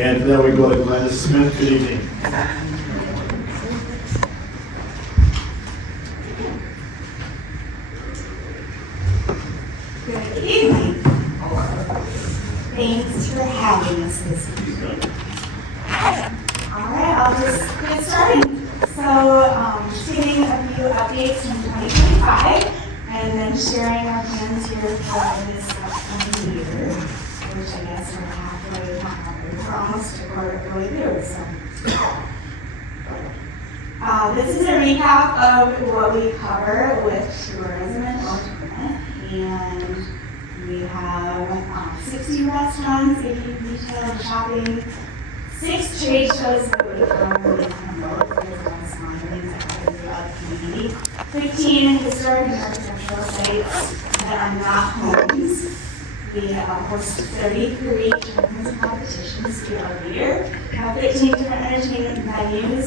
And then we go to Glenda Smith. Good evening. Good evening. Thanks for having us this evening. All right, I'll just get started. So, just giving a few updates from 2025, and then sharing our plans here for this upcoming year, which I guess we're we're almost a quarter of the way through. So, this is a recap of what we cover with tourism in Owatonna. And we have 60 restaurants, 80 retail and shopping, 6 trade shows that we cover with small things that happen throughout the community, 15 historic and architectural sites that are not homes. We host 33 tournaments and competitions throughout the year, 13 different entertainment venues,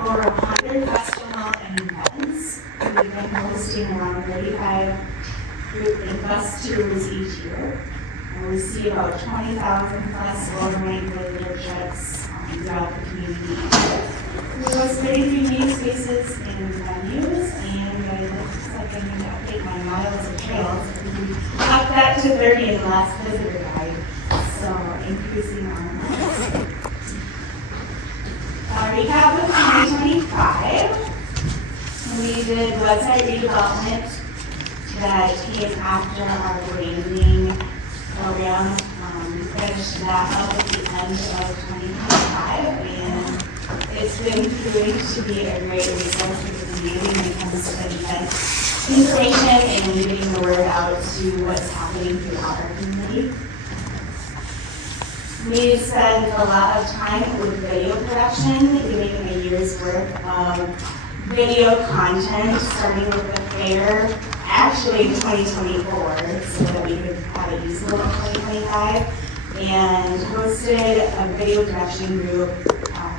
over 100 festival and events. We've been hosting around 35 group and bus tours each year. And we see about 20,000 plus overnight visitor trips throughout the community. We host 33 meeting spaces and venues, and it looks like I need to update my miles of trails. We upped that to 30 in the last visitor guide, so increasing our miles. Recap of 2025. We did website redevelopment that came after our branding program. We finished that up at the end of 2025, and it's been proving to be a great resource for the community when it comes to event information and getting the word out to what's happening throughout our community. We spend a lot of time with video production, doing a year's worth of video content, starting with the fair, actually in 2024, so that we could have it usable in 2025, and hosted a video production group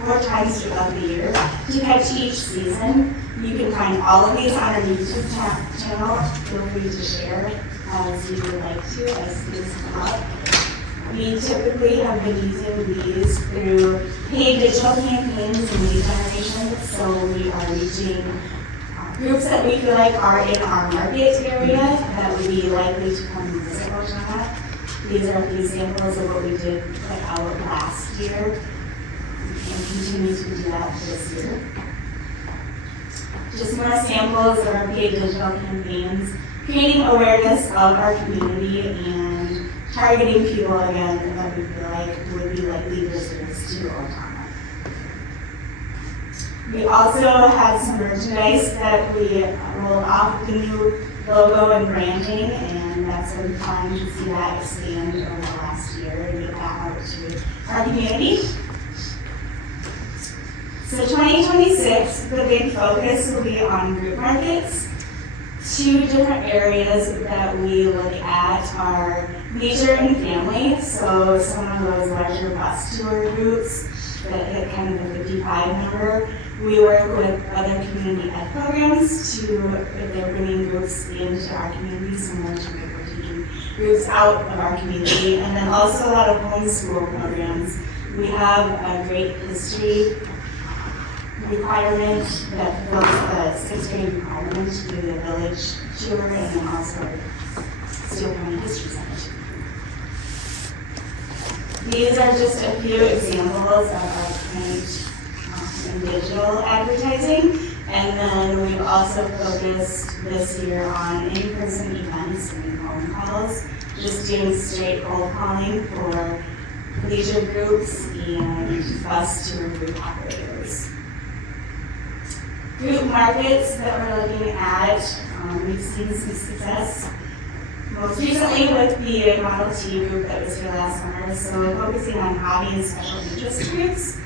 4 times throughout the year to catch each season. You can find all of these on our YouTube channel. Feel free to share as you would like to as these come up. We typically have been using these through paid digital campaigns and lead generation, so we are reaching groups that we feel like are in our market area that would be likely to come and visit Owatonna. These are a few samples of what we did put out last year and continue to do that this year. Just more samples of our paid digital campaigns, creating awareness of our community and targeting people again that we feel like would be likely visitors to Owatonna. We also had some merchandise that we rolled off with the new logo and branding, and that's been fun to see that expand over the last year and get that out to our community. So 2026, the big focus will be on group markets. 2 different areas that we look at are leisure and family. So some of those larger bus tour groups that hit kind of the 55 number. We work with other community ed programs if they're bringing groups into our community, similar to what we're taking groups out of our community. And then also a lot of homeschool programs. We have a great history requirement that fills the 6th grade requirement to do the village tour and then also Steel County History Center. These are just a few examples of our print and digital advertising, and then we've also focused this year on in-person events and phone calls, just doing straight cold calling for leisure groups and bus tour group operators. Group markets that we're looking at, we've seen some success. Most recently with the Model T group that was here last summer, so focusing on hobby and special interest groups,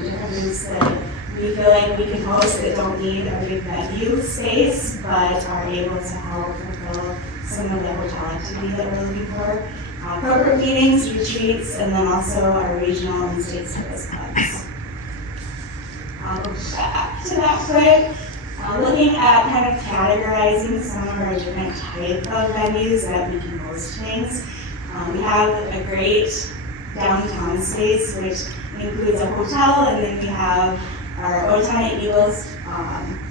different groups that we feel like we can host that don't need a big venue space, but are able to help fulfill some of the hotel activity that we're looking for. Corporate meetings, retreats, and then also our regional and state service clubs. I'll go back to that quick. Looking at kind of categorizing some of our different type of venues that we can host things. We have a great downtown space, which includes a hotel, and then we have our Owatonna Eagles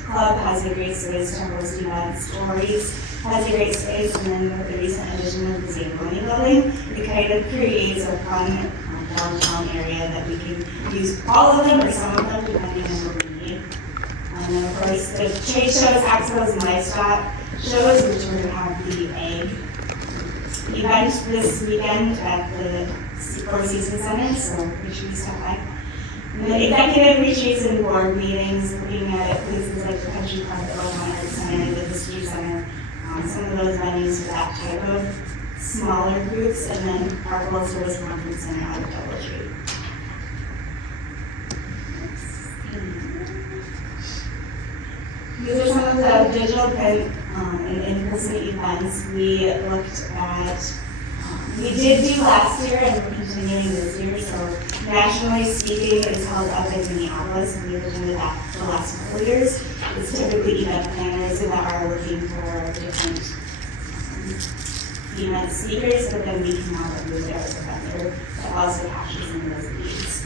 Club has a great space to host events. Stories has a great space, and then with the recent addition of the Zamboni building, it kind of creates a fun downtown area that we can use all of them or some of them depending on what we need. And then of course the trade shows, expos, and livestock shows, which we're going to have the egg event this weekend at the Four Seasons Center, so make sure you stop by. And then executive retreats and board meetings, looking at places like the Country Club, the Kohlmeier Center, the History Center, some of those venues for that type of smaller groups, and then our World Service Conference Center out of Double Tree. These are some of the digital print and in-person events we looked at. We did do last year and we're continuing this year, so Nationally Speaking is held up in Minneapolis, and we've attended that for the last couple of years. It's typically event planners that are looking for different event speakers, but then we can have a booth there as a vendor that also captures some of those leads.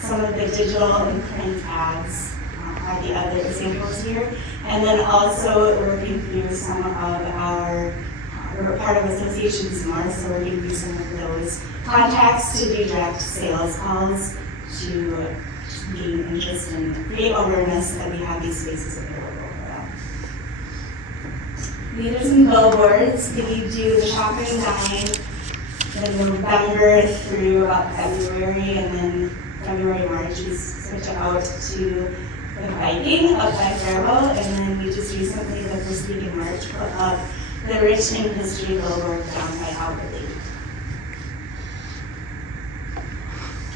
Some of the digital and print ads are the other examples here. And then also working through some of our, we're part of associations more, so we're working through some of those contacts to do direct sales calls to gain interest and create awareness that we have these spaces available for them. These are some billboards. We do the shop and dine in November through about February, and then February, March, we switch out to the biking up by Faribault, and then we just recently, the first week in March, put up the Richmond History billboard down by Alberley.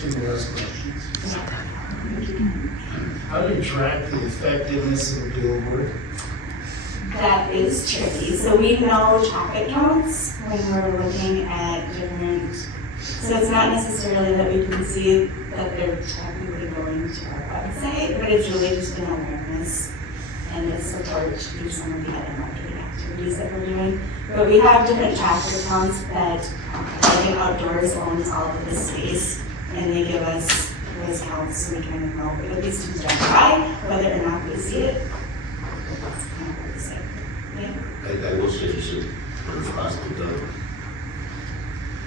Any last questions? How do you track the effectiveness of a billboard? That is tricky. So we know traffic counts when we're looking at different, so it's not necessarily that we can see that they're technically going to our website, but it's really just an awareness and a support to some of the other marketing activities that we're doing. But we have different traffic counts that like Outdoors owns all of this space, and they give us those counts so we can know at least to verify whether or not we see it. That's kind of hard to say. Yeah. I will say this in response to Doug.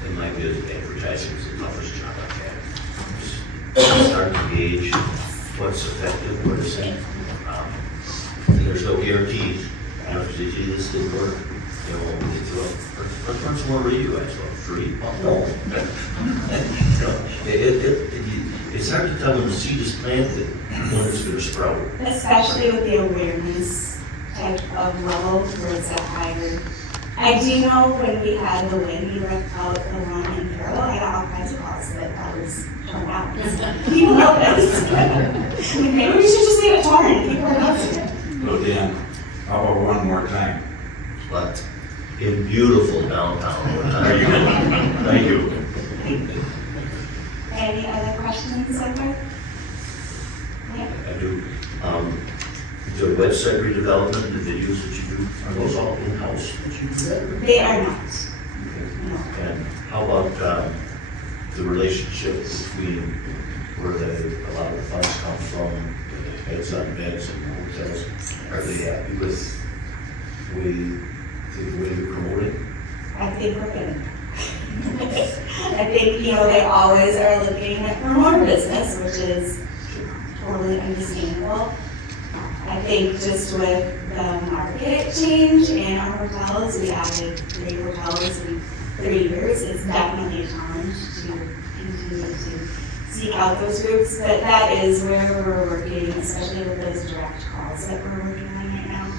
In my view, advertising is the toughest job I've had. Just start to gauge what's effective, what isn't. And there's no guarantees. You know, if you see this didn't work, you know, we need to let's run some more radio ads, well, free. Oh, no. It's hard to tell when the seed is planted when it's going to sprout. Especially with the awareness type of level where it's at higher. I do know when we had the wind, we ripped out the one in Faribault, I got all kinds of calls that was torn out. People noticed. Maybe we should just leave it torn, people are noticing it. So Dan, how about one more time? But in beautiful downtown. There you go. Thank you. Any other questions so far? Yeah. I do. The website redevelopment, the videos that you do, are those all in-house that you do that? They are not. No. And how about the relationship between where a lot of the funds come from, the heads on beds and hotels? Are they happy with the way you're promoting? I think we're good. I think, they always are looking for more business, which is totally understandable. I think just with the market change in our hotels, we added 3 hotels in 3 years. It's definitely a challenge to continue to seek out those groups, but that is where we're working, especially with those direct calls that we're working on right now,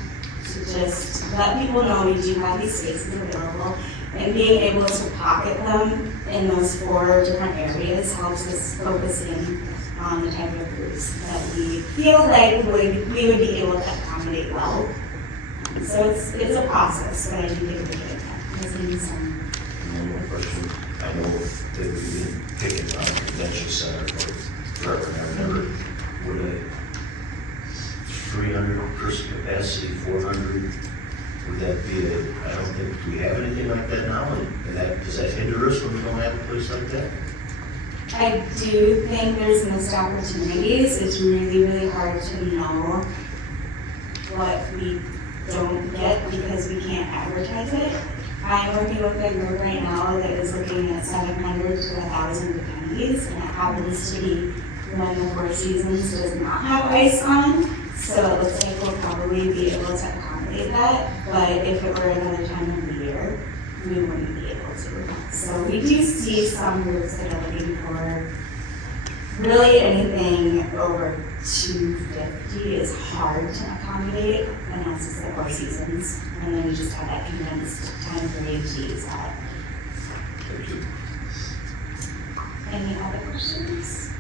to just let people know we do have these spaces available, and being able to pocket them in those 4 different areas helps us focus in on the type of groups that we feel like we would be able to accommodate well. So it's a process, but I do think we're good at that. There's gonna be some. One more question. I know that we've been picking on the convention center for forever. I remember would a 300 person capacity, 400, would that be I don't think, do we have anything like that now? And does that hinder us when we don't have a place like that? I do think there's missed opportunities. It's really, really hard to know what we don't get because we can't advertise it. I'm working with a group right now that is looking at 700 to 1,000 attendees, and it happens to be when the Four Seasons does not have ice on. So it looks like we'll probably be able to accommodate that, but if it were another time of the year, we wouldn't be able to. So we do see some groups that are looking for really anything over 250 is hard to accommodate, unless it's the Four Seasons, and then we just have that condensed time period to use that. Any other questions?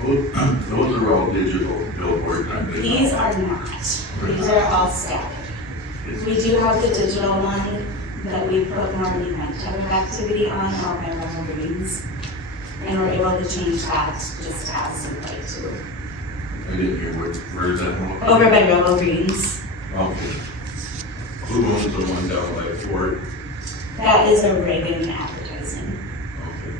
Those are all digital billboard, aren't they? These are not. These are all static. We do have the digital one that we put more event type of activity on, out by Rebel Greens. And we're able to change that just as we like to. I didn't hear where is that one? Over by Rebel Greens. Okay. Who owns the one down by Fort? That is a Reagan advertising. Okay.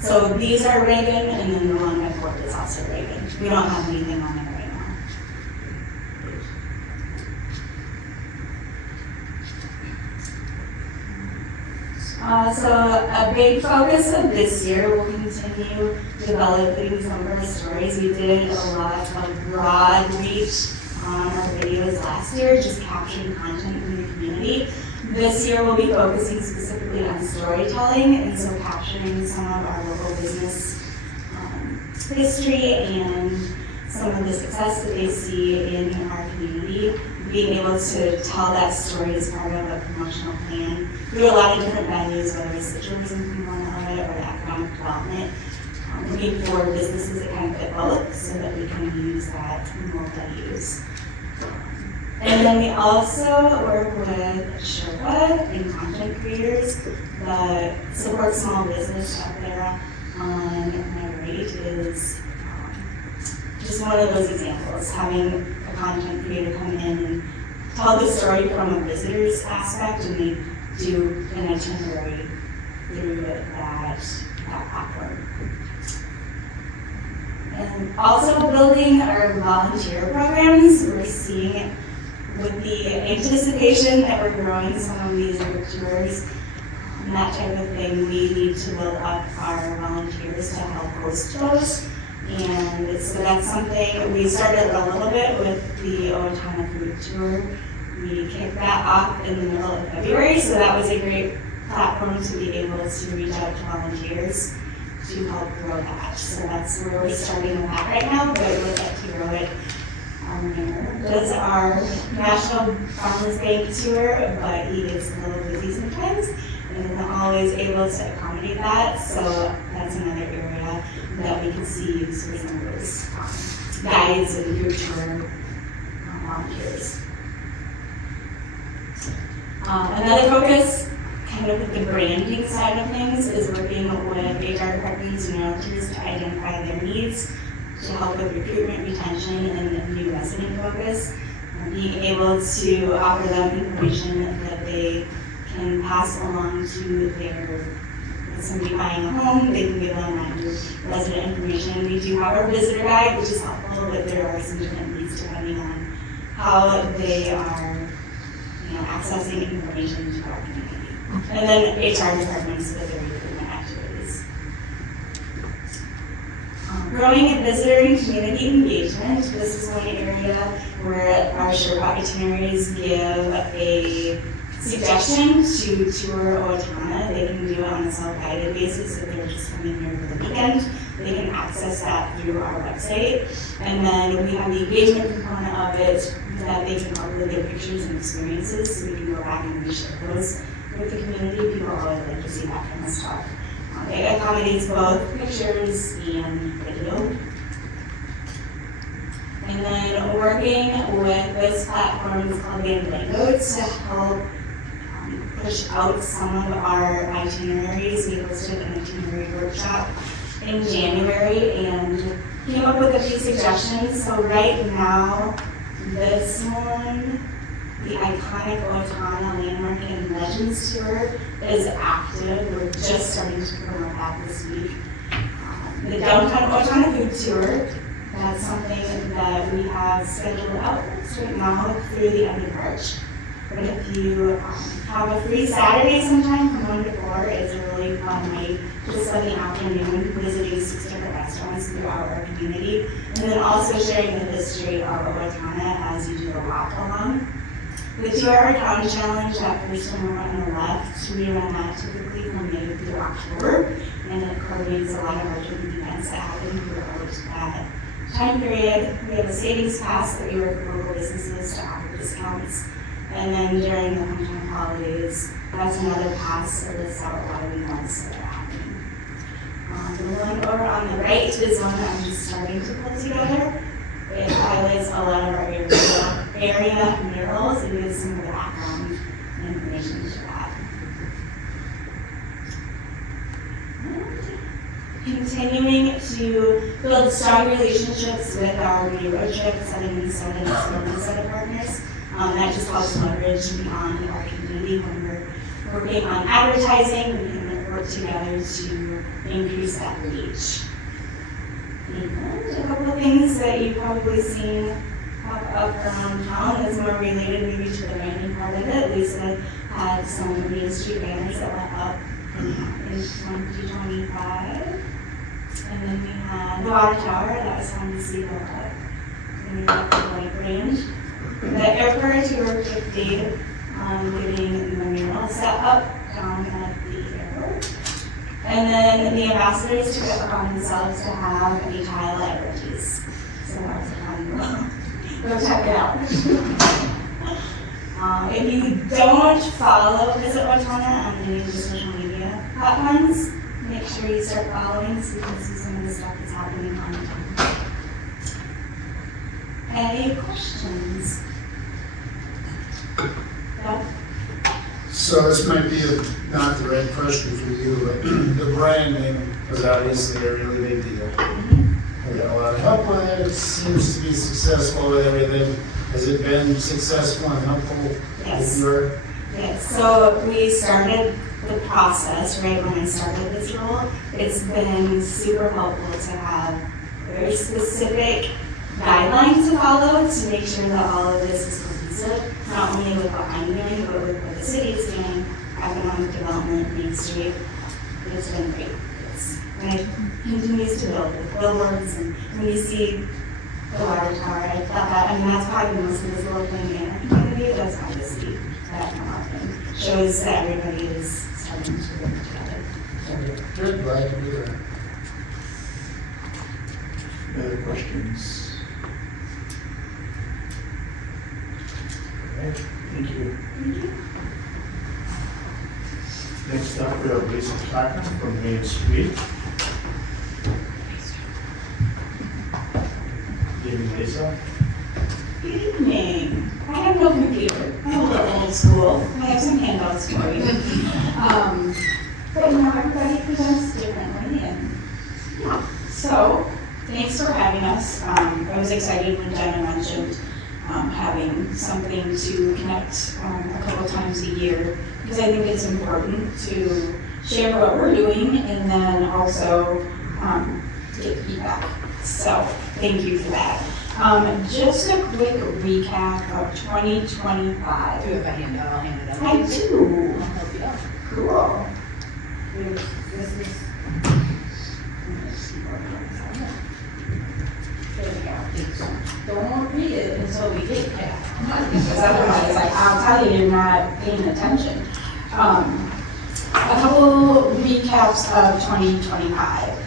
So these are Reagan, and then the one by Fort is also Reagan. We don't have anything on it right now. So a big focus of this year will continue developing some of our stories. We did a lot of broad reach on our videos last year, just capturing content from the community. This year we'll be focusing specifically on storytelling, and so capturing some of our local business history and some of the success that they see in our community. Being able to tell that story as part of a promotional plan through a lot of different venues, whether it's the tourism component of it or the economic development. Looking for businesses that kind of fit both so that we can use that multi-use. And then we also work with Sherpa and content creators. The support small business up there on my right is just one of those examples, having a content creator come in and tell the story from a visitor's aspect, and they do an itinerary through that platform. And also building our volunteer programs. We're seeing with the anticipation that we're growing some of these group tours and that type of thing, we need to build up our volunteers to help host those. And so that's something, we started a little bit with the Owatonna food tour. We kicked that off in the middle of February, so that was a great platform to be able to reach out to volunteers to help grow that. So that's where we're starting with that right now, but we'd like to grow it. Our mayor does our National Farmers Bank tour, but he gets a little busy sometimes and isn't always able to accommodate that. So that's another area that we can see use for some of those guides and group tour volunteers. Another focus, kind of with the branding side of things, is working with HR departments and realtors to identify their needs to help with recruitment, retention, and new resident focus. Being able to offer them information that they can pass along to their somebody buying a home, they can give them that new resident information. We do have our visitor guide, which is helpful, but there are some different needs depending on how they are, accessing information to our community. And then HR departments with their recruitment activities. Growing and visitor and community engagement. This is one area where our Sherpa itineraries give a suggestion to tour Owatonna. They can do it on a self-guided basis if they're just coming here for the weekend. They can access that through our website. And then we have the engagement component of it that they can upload their pictures and experiences, so we can go back and reshare those with the community. People always like to see that kind of stuff. It accommodates both pictures and video. And then working with this platform is called Vandango to help push out some of our itineraries. We hosted an itinerary workshop in January and came up with a few suggestions. So right now, this one The iconic Owatonna Landmark and Legends Tour is active. We're just starting to promote that this week. The Downtown Owatonna Food Tour, that's something that we have scheduled out right now through the end of March. But if you have a free Saturday sometime from 1 to 4, it's a really fun way to spend the afternoon visiting 6 different restaurants throughout our community. And then also sharing the history of Owatonna as you do the walk along. The 2-hour town challenge, that first one on the left, we run that typically from May through October. And it coordinates a lot of our different events that happen throughout that time period. We have a savings pass that we work with local businesses to offer discounts. And then during the hometown holidays, that's another pass that lists out a lot of events that are happening. The one over on the right is one that I'm just starting to put together. It highlights a lot of our area murals and gives some of the background information to that. Continuing to build strong relationships with our media road trips, setting and starting a set of partners. That just helps leverage beyond our community when we're working on advertising. We can work together to increase that reach. And a couple of things that you've probably seen pop up around town that's more related maybe to the branding part of it. Lisa had some Main Street banners that went up in 2025. And then we had the water tower, that was fun to see go up. And we got the light range. The airport, we worked with Dave on getting the mural set up down at the airport. And then the ambassadors took it upon themselves to have a tile libraries. So that was a fun one. Go check it out. If you don't follow Visit Owatonna on any of the social media platforms, make sure you start following so you can see some of the stuff that's happening on town. Any questions? Beth? So this might be not the right question for you, but the brand name was obviously a really big deal. We got a lot of help with it. It seems to be successful with everything. Has it been successful and helpful with your? Yes, so we started the process right when I started this role. It's been super helpful to have very specific guidelines to follow to make sure that all of this is cohesive, not only with what I'm doing, but with what the city is doing, economic development, Main Street. It's been great. And it continues to build with billboards, and when you see the water tower, I thought that, I mean, that's probably the most visible thing in our community, that's fun to see that come up and shows that everybody is starting to work together. Good, glad to be there. Any other questions? Okay, thank you. Next up, we have Lisa Clacker from Main Street. Good evening, Lisa. Good evening. I have no computer. I'm a little old school. I have some handouts for you. But you know, everybody presents differently, and yeah. So, thanks for having us. I was excited when Jenna mentioned having something to connect a couple times a year, because I think it's important to share what we're doing and then also get feedback. So thank you for that. Just a quick recap of 2025. Do you have a handout? I'll hand it out. I do. I'll help you out. Cool. There we go. Don't read it until we get there. Because otherwise, I'll tell you, you're not paying attention. A couple recaps of 2025.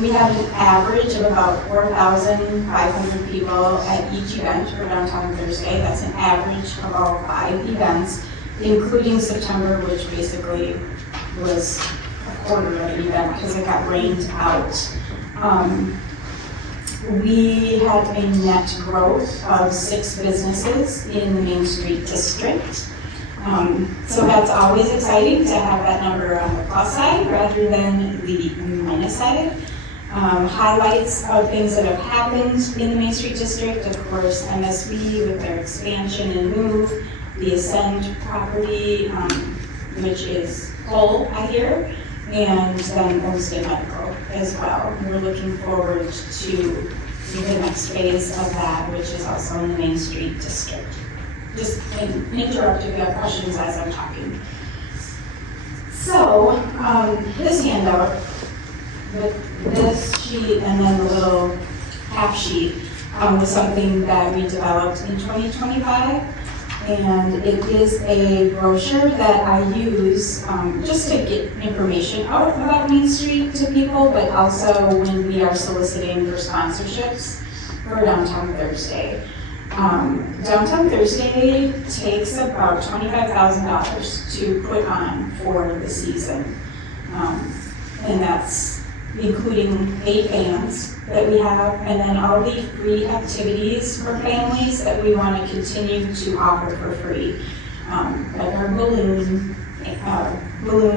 We had an average of about 4,500 people at each event for Downtown Thursday. That's an average of all 5 events, including September, which basically was a quarter of an event because it got rained out. We had a net growth of 6 businesses in the Main Street district. So that's always exciting to have that number on the plus side rather than the minus side. highlights of things that have happened in the Main Street District. Of course, MSB with their expansion and move, the Ascend property, which is full, I hear, and then Homestead Medical as well. We're looking forward to the next phase of that, which is also in the Main Street District. Just interrupt if you have questions as I'm talking. So, this handout, with this sheet and then the little half sheet, was something that we developed in 2025. And it is a brochure that I use just to get information out about Main Street to people, but also when we are soliciting for sponsorships for Downtown Thursday. Downtown Thursday takes about $25,000 to put on for the season. And that's including 8 bands that we have, and then all the free activities for families that we want to continue to offer for free. Like our balloon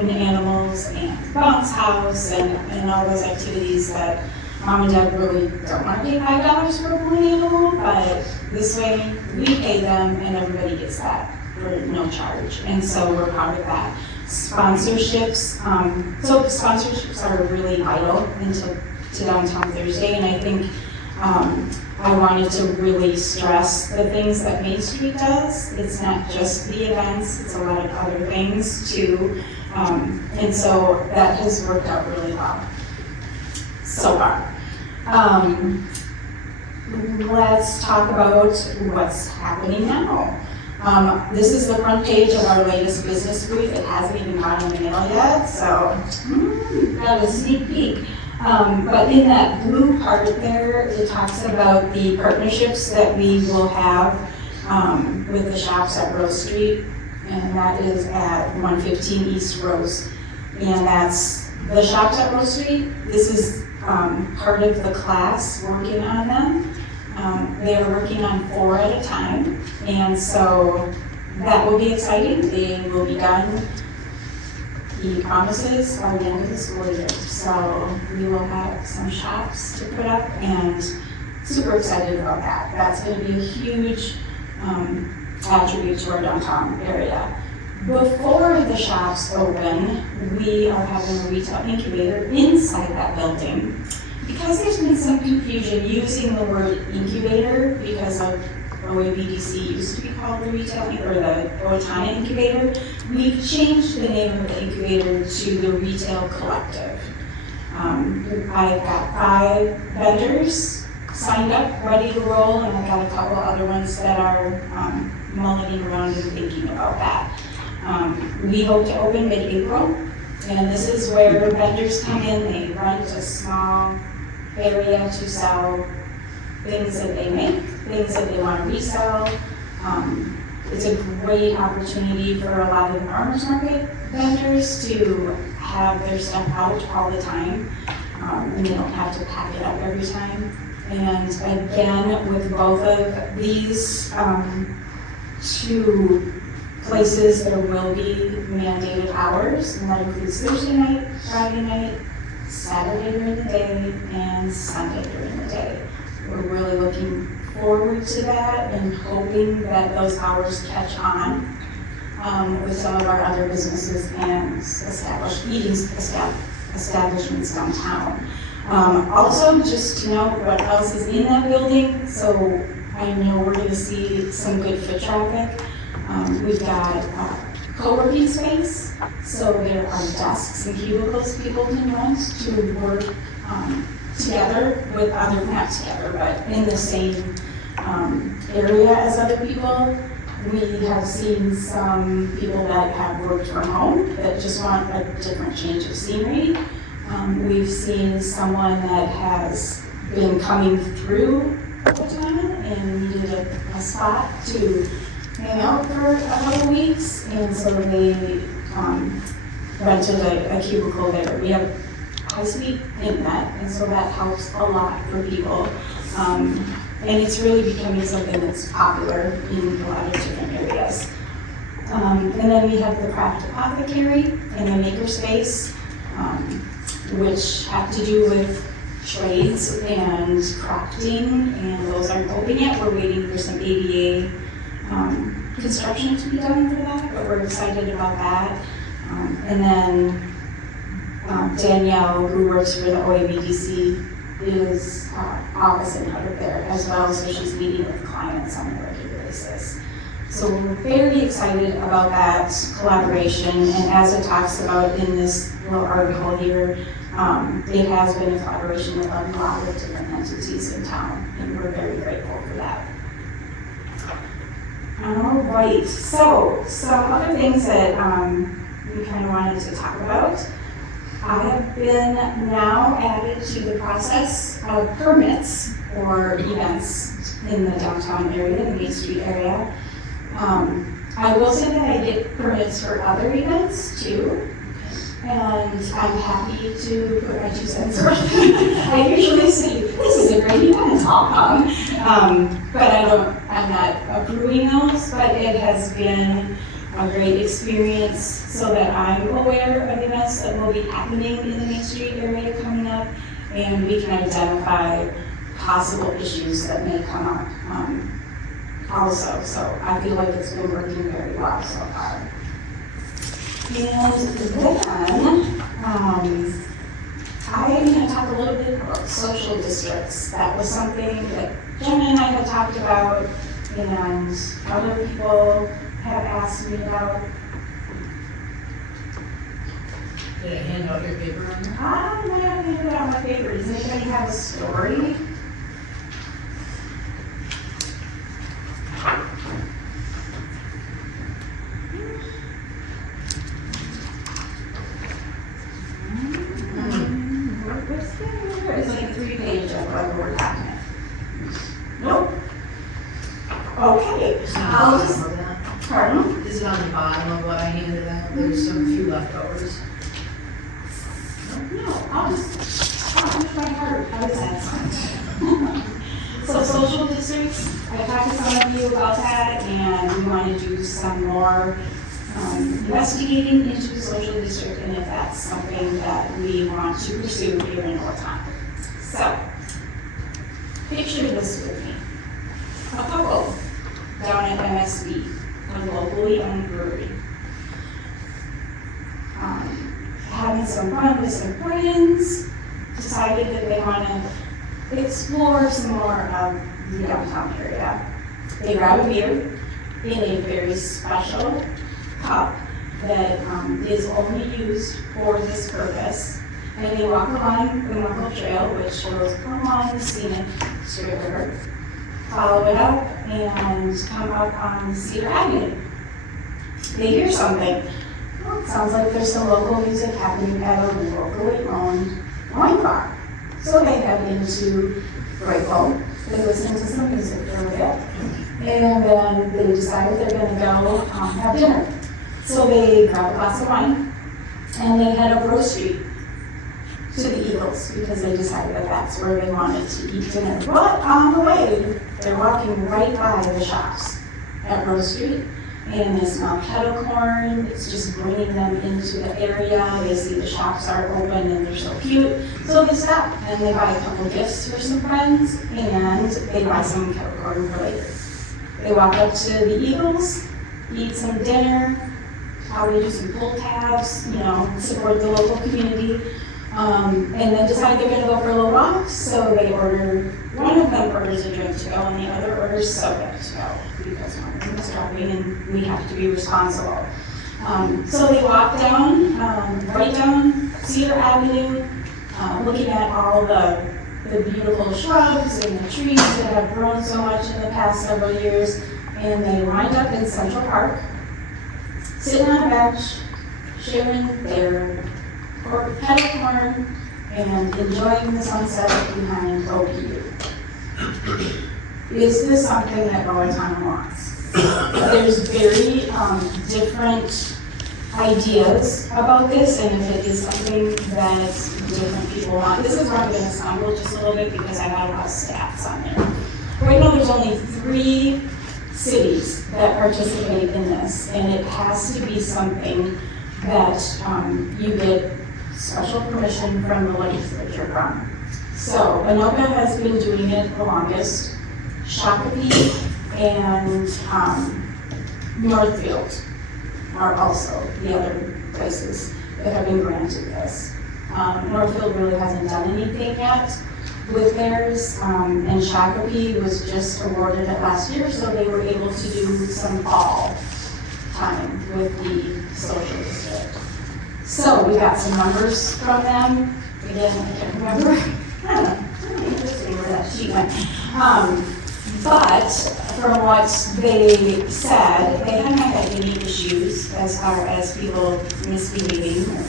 animals and bounce house and all those activities that Mom and Dad really don't want to pay $5 for a balloon animal, but this way we pay them and everybody gets that for no charge. And so we're proud of that. Sponsorships, so sponsorships are really vital to Downtown Thursday, and I think I wanted to really stress the things that Main Street does. It's not just the events, it's a lot of other things too, and so that has worked out really well so far. Let's talk about what's happening now. This is the front page of our latest business brief. It hasn't even gone in the mail yet, so got a sneak peek. But in that blue part there, it talks about the partnerships that we will have with the shops at Rose Street, and that is at 115 East Rose. And that's the shops at Rose Street. This is part of the class working on them. They're working on 4 at a time, and so that will be exciting. They will be done, he promises, by the end of the school year. So we will have some shops to put up, and super excited about that. That's going to be a huge attribute to our downtown area. Before the shops open, we are having a retail incubator inside that building. Because there's been some confusion using the word incubator because of the way BDC used to be called the retail or the Owatonna incubator, we've changed the name of the incubator to the Retail Collective. I've got 5 vendors signed up, ready to roll, and I've got a couple other ones that are mulling around and thinking about that. We hope to open mid-April, and this is where vendors come in. They rent a small area to sell things that they make, things that they want to resell. It's a great opportunity for a lot of the farmers market vendors to have their stuff out all the time, and they don't have to pack it up every time. And again, with both of these 2 places, there will be mandated hours, and that includes Thursday night, Friday night, Saturday during the day, and Sunday during the day. We're really looking forward to that and hoping that those hours catch on with some of our other businesses and establishments downtown. Also, just to know what else is in that building, so I know we're going to see some good foot traffic. We've got co-working space, so there are desks and cubicles people can rent to work together with other, not together, but in the same area as other people. We have seen some people that have worked from home that just want a different change of scenery. We've seen someone that has been coming through Owatonna and needed a spot to hang out for a couple weeks, and so they rented a cubicle there. We have high-speed internet, and so that helps a lot for people. And it's really becoming something that's popular in a lot of different areas. And then we have the craft apothecary and the makerspace, which have to do with trades and crafting, and those aren't open yet. We're waiting for some ADA construction to be done for that, but we're excited about that. And then Danielle, who works for the OABDC, is officing out of there as well, so she's meeting with clients on a regular basis. So we're very excited about that collaboration, and as it talks about in this little article here, it has been a collaboration with a lot of different entities in town, and we're very grateful for that. All right, so some other things that we kind of wanted to talk about. I have been now added to the process of permits for events in the downtown area, the Main Street area. I will say that I get permits for other events too, and I'm happy to put my 2 cents worth. I usually say, this is a great event, I'll come. But I'm not approving those, but it has been a great experience so that I'm aware of events that will be happening in the Main Street area coming up, and we can identify possible issues that may come up also. So I feel like it's been working very well so far. And then I'm going to talk a little bit about social districts. That was something that Jenna and I had talked about, and other people have asked me about. Did I hand out your paper on that? I might have handed out my paper. Does anybody have a story? It's like 3 pages of what we're talking about. Nope. Okay, I'll just, Remember that? pardon? Is it on the bottom of what I handed out? There's some few leftovers. No, I'll use my heart. How does that sound? So social districts, I talked to some of you about that, and we want to do some more investigating into the social district, and if that's something that we want to pursue here in Owatonna. So, picture this with me. A couple down at MSB, a locally owned brewery. Having some fun with some friends, decided that they want to explore some more of the downtown area. They grab a beer in a very special cup that is only used for this purpose, and they walk along the Muckle Trail, which goes along the scenic Straight River, follow it up, and come up on Cedar Avenue. They hear something. Oh, it sounds like there's some local music happening at a locally owned wine bar. So they head into Grateful, they listen to some music for a bit, and then they decide they're going to go have dinner. So they grab a glass of wine, and they head up Rose Street to the Eagles, because they decided that that's where they wanted to eat dinner. But on the way, they're walking right by the shops at Rose Street, and they smell kettle corn. It's just bringing them into the area. They see the shops are open and they're so cute. So they stop and they buy a couple gifts for some friends, and they buy some kettle corn for later. They walk up to the Eagles, eat some dinner, probably do some pull tabs, support the local community, and then decide they're going to go for a little walk. So they one of them orders a drink to go, and the other orders soda to go, because one of them is driving and we have to be responsible. So they walk down, right down Cedar Avenue, looking at all the beautiful shrubs and the trees that have grown so much in the past several years, and they wind up in Central Park, sitting on a bench, sharing their kettle corn and enjoying the sunset behind OPU. Is this something that Owatonna wants? There's very different ideas about this, and if it is something that different people want. This is where I'm going to stumble just a little bit, because I have a lot of stats on there. Right now there's only 3 cities that participate in this, and it has to be something that you get special permission from the legislature from. So Anoka has been doing it the longest. Shakopee and Northfield are also the other places that have been granted this. Northfield really hasn't done anything yet with theirs, and Shakopee was just awarded it last year, so they were able to do some fall time with the social district. So we got some numbers from them. Again, I can't remember. I don't know. Really interesting where that sheet went. But from what they said, they hadn't had any issues as far as people misbehaving or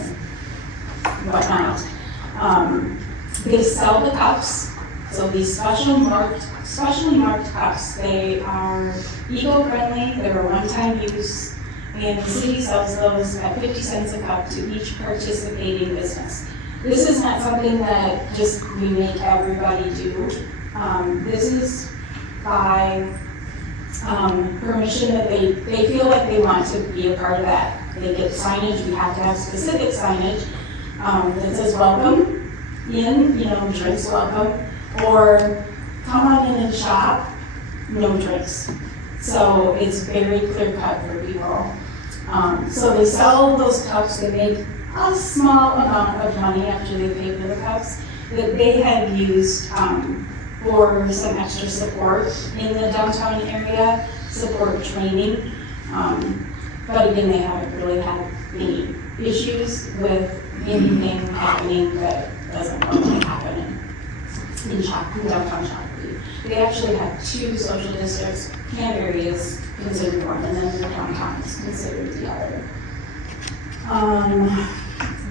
whatnot. They sell the cups, so these specially marked cups, they are eco-friendly, they're a one-time use, and the city sells those at 50 cents a cup to each participating business. This is not something that just we make everybody do. This is by permission that they feel like they want to be a part of that. They get signage, we have to have specific signage that says welcome in, drinks welcome, or come on in and shop, no drinks. So it's very clear cut for people. So they sell those cups, they make a small amount of money after they pay for the cups that they have used for some extra support in the downtown area, support training. But again, they haven't really had any issues with anything happening that doesn't normally happen in downtown Shakopee. They actually have two social districts. Canterbury is considered one, and then the downtown is considered the other.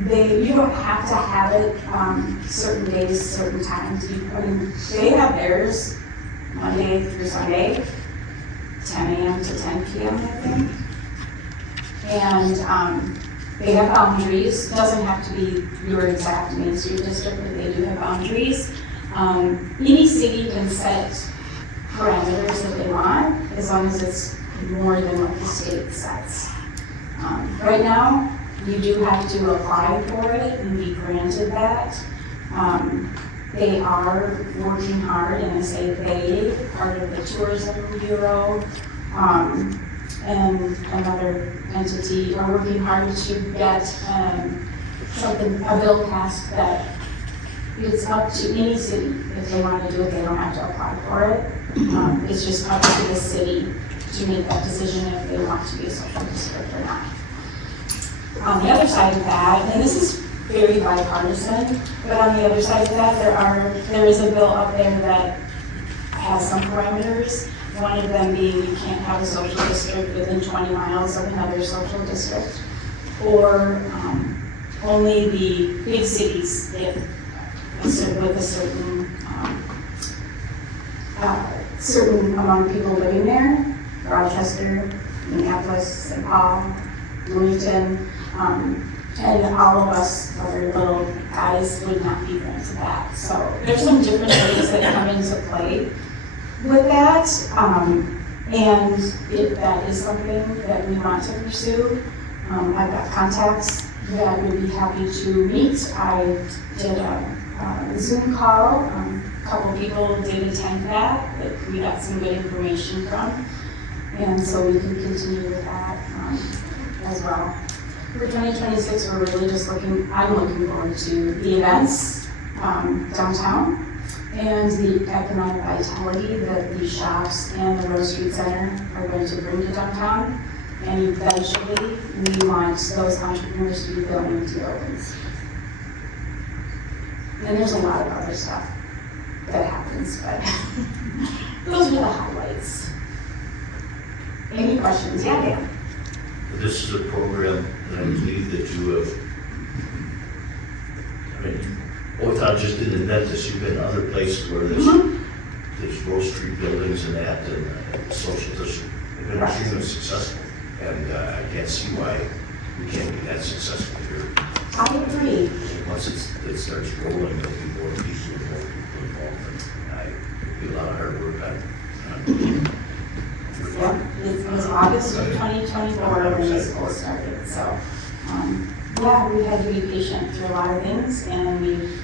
You don't have to have it certain days, certain times. They have theirs Monday through Sunday, 10 a.m. to 10 p.m. I think. And they have boundaries. It doesn't have to be your exact Main Street district, but they do have boundaries. Any city can set parameters that they want, as long as it's more than what the state sets. Right now, you do have to apply for it and be granted that. They are working hard, and I say they, part of the Tourism Bureau, and another entity are working hard to get a bill passed that it's up to any city. If they want to do it, they don't have to apply for it. It's just up to the city to make that decision if they want to be a social district or not. On the other side of that, and this is very bipartisan, but on the other side of that, there is a bill up there that has some parameters. One of them being you can't have a social district within 20 miles of another social district, or only the big cities with a certain amount of people living there, Rochester, Minneapolis, St. Paul, Bloomington, and all of us other little guys would not be granted that. So there's some different things that come into play with that, and if that is something that we want to pursue, I've got contacts that would be happy to meet. I did a Zoom call, a couple people did attend that we got some good information from, and so we can continue with that as well. For 2026, we're really just I'm looking forward to the events downtown, and the economic vitality that the shops and the Rose Street Center are going to bring to downtown. And eventually, we want those entrepreneurs to be building buildings. And there's a lot of other stuff that happens, but those are the highlights. Any questions? Yeah, Dan? This is a program that I believe that you have, Owatonna just didn't invent this, you've been in other places where there's Rose Street buildings and that, and social district. They've been extremely successful, and I can't see why we can't be that successful here. I agree. Once it starts rolling, there'll be more people involved, and it'll be a lot of hard work on Yep, it was August of 2024 when the school started, so, yeah, we had to be patient through a lot of things, and we've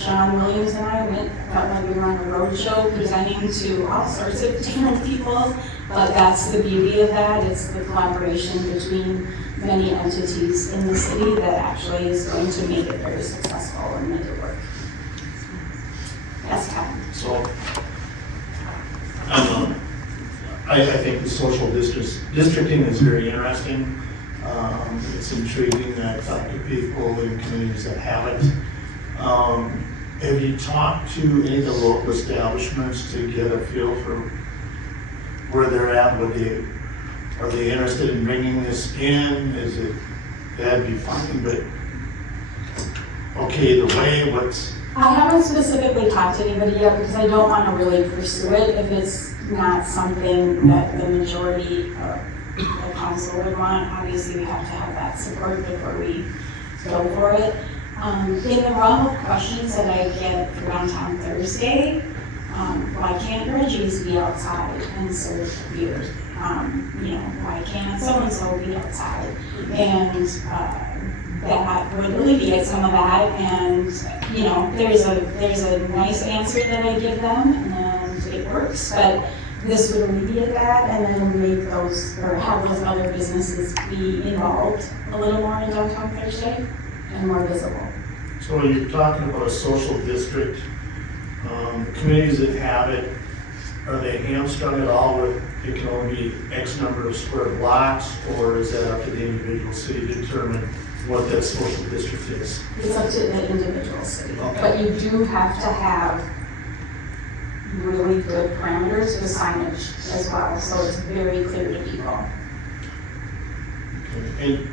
John Williams and I felt like we were on a road show presenting to all sorts of different people, but that's the beauty of that. It's the collaboration between many entities in the city that actually is going to make it very successful and make it work. Yes, Kevin. So, I think the social districting is very interesting. It's intriguing. I've talked to people in communities that have it. Have you talked to any of the local establishments to get a feel for where they're at? Are they interested in bringing this in? That'd be fine, but okay, the way, I haven't specifically talked to anybody yet because I don't want to really pursue it if it's not something that the majority of the council would want. Obviously, we have to have that support before we go for it. In the realm of questions that I get for downtown Thursday, why can't Reggie's be outside and serve beer? Why can't so-and-so be outside? And that would alleviate some of that. And, there's a nice answer that I give them and it works, but this would alleviate that and then make those, or have those other businesses be involved a little more in downtown Thursday and more visible. so you're talking about a social district, communities that have it, are they hamstrung at all with it can only be X number of square blocks, or is that up to the individual city to determine what that social district is? It's up to the individual city, Okay. but you do have to have really good parameters with signage as well, so it's very clear to people. Okay. And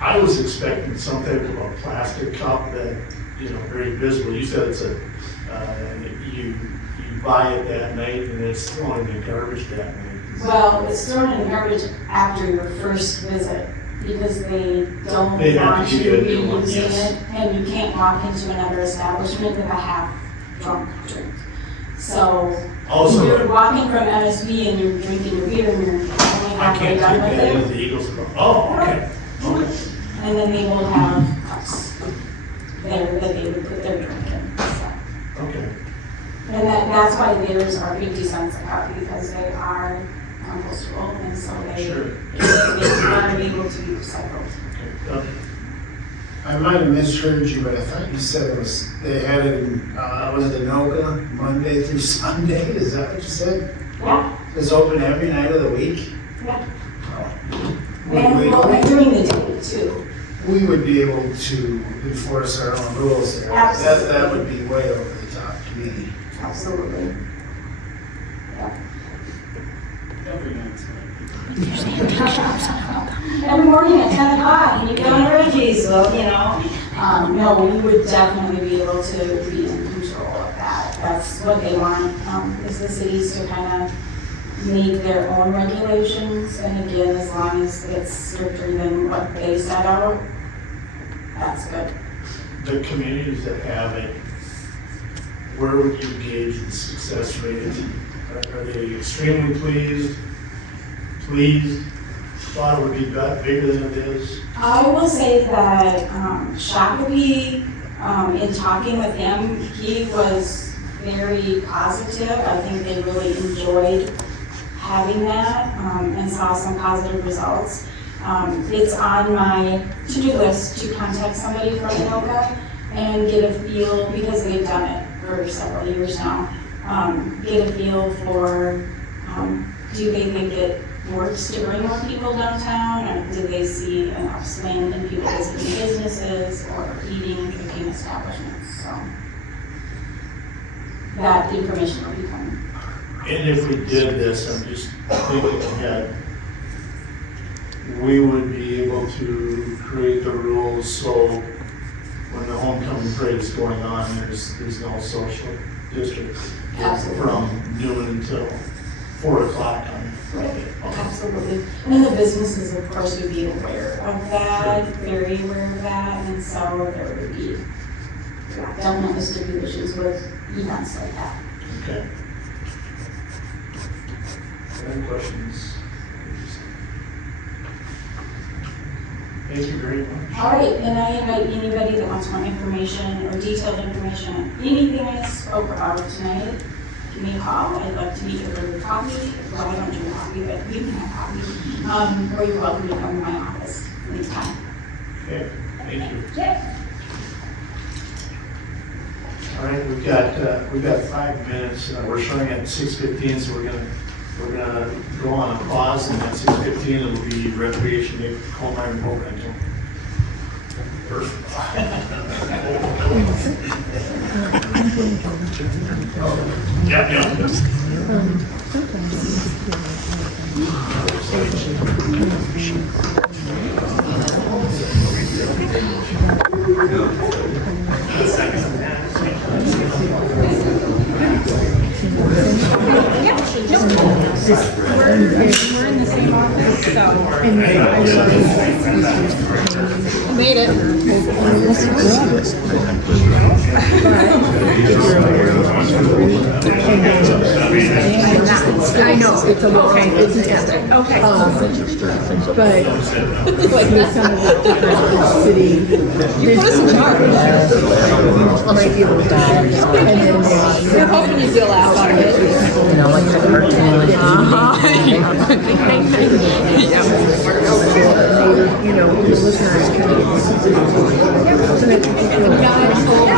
I was expecting some type of a plastic cup that, very visible. You said it's you buy it that night and it's thrown in the garbage that night. Well, it's thrown in the garbage after your first visit because they don't They have want to you give you a new one, reusing yes. it, and you can't walk into another establishment with a half-drunk drink. So Also, you're walking from MSB and you're drinking your beer and you're only I halfway can't take done with that into it. the Eagles. Oh, okay. Okay. And then they will have cups there that they would put their drink in. So. Okay. And that's why theirs are 50 cents a cup, because they are compostable, and so they are able to be recycled. Okay. I might have misheard you, but I thought you said they had it in, was it Anoka, Monday through Sunday? Is that what you said? Yeah, It's open every night of the week? yeah. We- And we- well, and during the day too. We would be able to enforce our own rules there. Absolutely. That would be way over the top to me. Absolutely. Yeah. Every night. Every morning at 10 o'clock, and you go to Reggie's, so, no, we would definitely be able to be in control of that. That's what they want, is the cities to kind of make their own regulations, and again, as long as it's stricter than what they set out, that's good. The communities that have it, where would you gauge the success rate? Are they extremely pleased? Thought it would be bigger than it is? I will say that Shakopee, in talking with him, he was very positive. I think they really enjoyed having that and saw some positive results. It's on my to-do list to contact somebody from Anoka and get a feel, because they've done it for several years now, get a feel for do they think it works to bring more people downtown, or do they see an upswing in people visiting businesses or eating and drinking establishments? So that information will be coming. And if we did this, I'm just thinking ahead, we would be able to create the rules so when the homecoming parade is going on, there's no social district Absolutely. from noon until 4 o'clock on Friday. Absolutely. And the businesses, of course, would be aware of that, very aware of that, and so there would be definitely stipulations with events like that. Okay. Any questions? Thank you very much. All right, and I invite anybody that wants more information or detailed information on anything I spoke about tonight, give me a call. I'd love to meet you for coffee. Well, I don't drink coffee, but we can have coffee. Or you're welcome to come to my office anytime. Okay, thank you. Yeah. All right, we've got 5 minutes. We're showing at 6:15, so we're gonna go on a pause, and at 6:15 it'll be recreation day for Kohlmeier and boat rental. Made it. I know, it's a long, it's an epic. Okay. But with some of the different city. You put us in charge. Might be able to die. And then they're hoping you feel out on it. You know, like the cartoon. You know, the listeners kind of get so that you feel very towards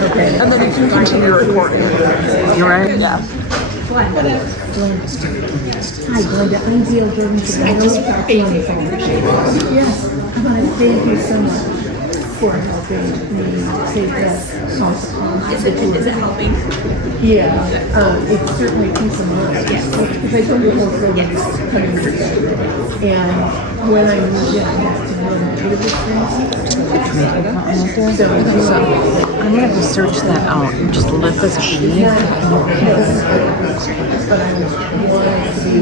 Okay. And then you can continue recording. You right? Yeah. Hi, Glenda. I'm Gail Jordan. I just Amy from Yes. I want to thank you so much for helping me save that. Is it helping? Yeah, it's certainly peace of mind. Because I don't know if it's coming together. And when I moved in, I had to know negative experiences. So I'm gonna have to search that out and just let this be. but I want to be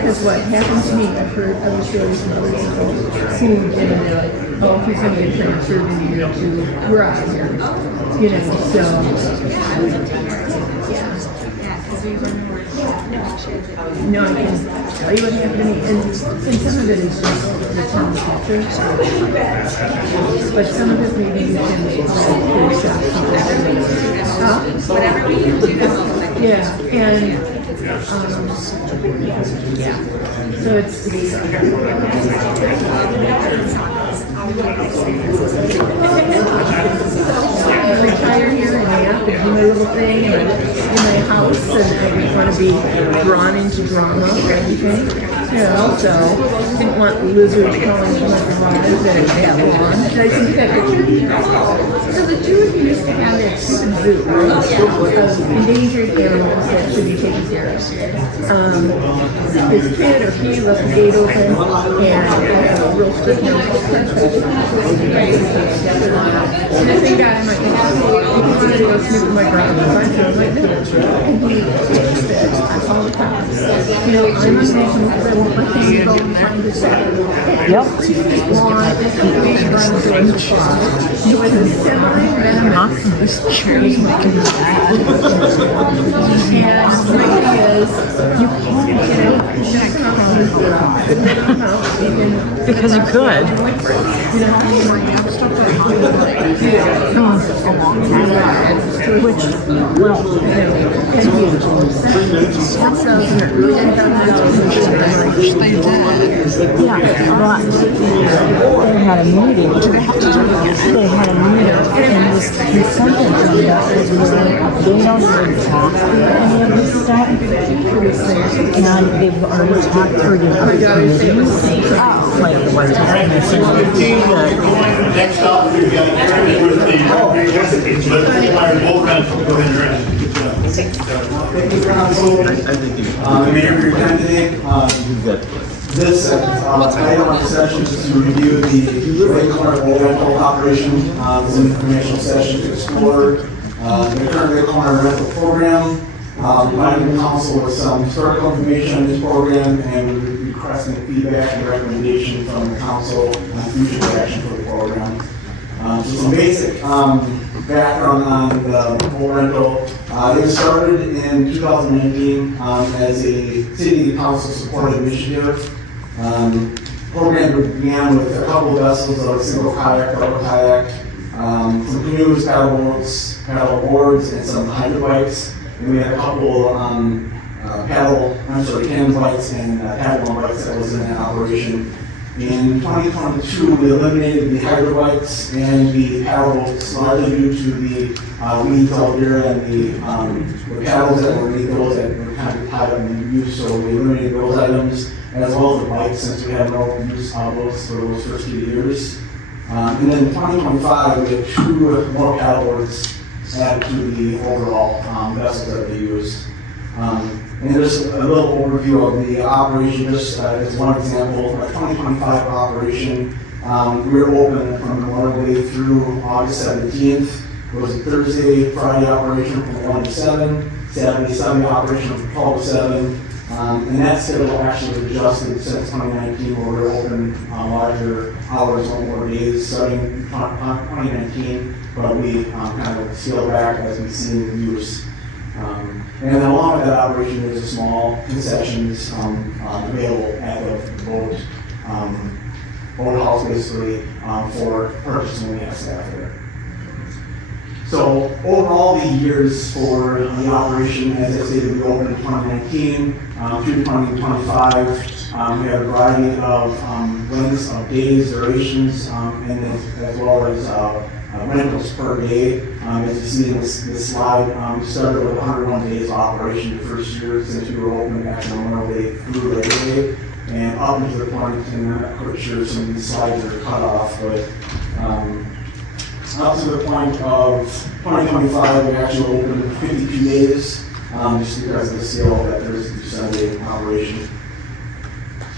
because what happened to me, I've heard other stories from other people seeing it and they're like, oh, he's going to get transferred into we're out of here. You know, so no, I can tell you what happened to me. And some of it is just the town culture. But some of it maybe you can really shock people. Whatever we can do to help. Yeah, and yeah. So it's I retire here and I have to do my little thing and in my house and I didn't want to be drawn into drama or anything. You know, so didn't want lizards crawling into my garage that I had lawn. And I think that so the two of you used to have that stupid zoo, right? Of endangered animals that should be taken care of. His kid or he left the gate open and I have a real strict no trespassing. And the thing got him like, if you wanted to go snoop in my garage, fine, so I was like, no. And he fixed it. I called the cops. You know, I'm unreasonable because I want my thing to go and find his dad. Yep. Lawn, big run towards the farm. So with a semi-venomous tree. And my thing is, you can't, Because you could. Which, well, yeah, but they had a meeting. They had a meeting, and this consented to that they don't really talk through any of this stuff. And they've already talked through the other committees, like the White House Commission. Next up, we've got Karen with the Kohlmeier boat rental. Go ahead, Thank you, Council, the Mayor for your time today. This item on the session is to review the Red Corner boat rental operation. This is an informational session to explore the current Red Corner rental program, providing the Council with some historical information on this program, and requesting feedback and recommendation from the Council on future action for the program. So some basic background on the home rental. It was started in 2019 as a city council supported initiative. Program began with a couple of vessels, a single kayak, double kayak, some canoes, paddle boats, paddle boards, and some hydro bikes. And we had a couple cannon bikes and paddle bikes that was in that operation. In 2022, we eliminated the hydro bikes and the paddle boats, largely due to the weeds out there and the paddles that were underneath those that were kind of tied up in use. So we eliminated those items, as well as the bikes, since we had no use of those for those first few years. And then in 2025, we had 2 more paddleboards added to the overall vessels that we use. And just a little overview of the operation, just as one example, our 2025 operation, we were open from Memorial Day through August 17th. It was a Thursday, Friday operation from 1 to 7, Saturday, Sunday operation from 12 to 7. And that schedule actually adjusted since 2019, where we were open larger hours, on more days, starting in 2019, but we kind of scaled back as we've seen use. And then along with that operation, there's a small concessions available at the boat house, basically, for purchase when we have staff there. So overall, the years for the operation, as I stated, we opened in 2019 through 2025. We have a variety of lengths of days, durations, and as well as rentals per day. As you see in this slide, we started with 101 days of operation the first year since we were open back in Memorial Day through Labor Day, and up until the point, and I'm not quite sure some of these slides are cut off, but up to the point of 2025, we actually opened 52 days, just because of the scale of that Thursday through Sunday operation.